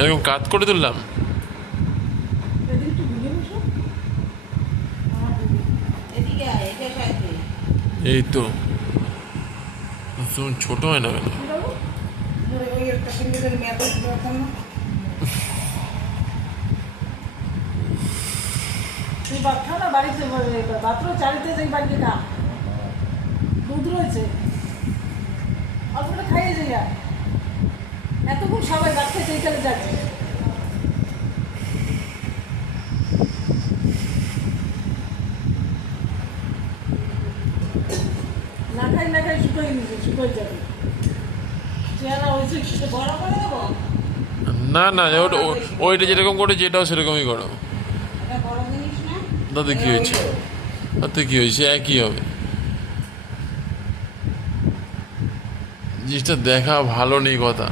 এরকম কাজ করে তুললাম। এই তো তুমি ছোট হয় না কেন? তুই ভাত খাও না বাড়িতে, বাথরুম চারিতে যাই বাড়িতে না দুধ রয়েছে, অল্পটা খাইয়ে যাই। আর এতক্ষণ সবাই ভাত খেয়ে সেইখানে যাচ্ছে, না খাই না খাই শুকাই নিচ্ছে, শুকাই যাবে। চেহারা হয়েছে সেটা বড় করে দেবো। না না, ওইটা যেরকম করেছি এটাও সেরকমই করো। এটা বড় জিনিস না? তাতে কি হয়েছে? তাতে কি হয়েছে? একই হবে। জিনিসটা দেখা ভালো নেই কথা।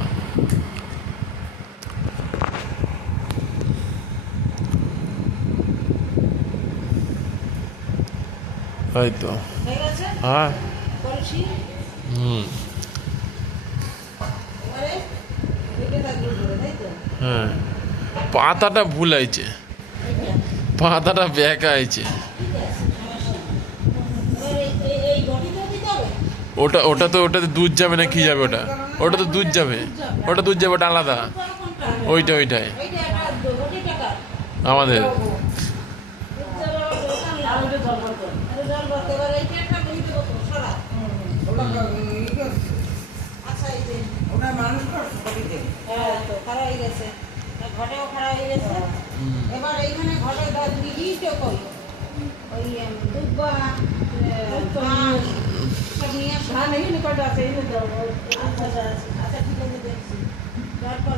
তাই তো। হয়ে গেছে? হ্যাঁ। কলসি হুম। এবারে রেখে থাকবি উপরে, তাই তো? হ্যাঁ, পাতাটা ভুল আইছে, এইটা, পাতাটা বেঁকা আইছে। ঠিক আছে, সমস্যা নেই। এবার এই বটিতেও দিতে হবে? ওটাতে দুধ যাবে না কি যাবে? ওটা তো দুধ যাবে, ওটা দুধ যাবে, ওটা আলাদা। কোনটা? ওইটাই এইটা একটা বটি টাকা। আমাদের। দুধ যাবে আবার দোকান আর লাগে। ওইটা জলবার করে। আরে জল ভরতে, এবার এইটা একটা বটি দেবো তো, সরা। আচ্ছা, এই যে হ্যাঁ তো খারাপ হয়ে গেছে, ঘটেও খারাপ হয়ে গেছে। এবার এইখানে ঘটে দিঘিতে কই ওই দুধ বা ধান সব নিয়ে আসো। ধান এই কয়টা আছে, এই আচ্ছা আচ্ছা আচ্ছা, ঠিক আছে দেখছি। তারপর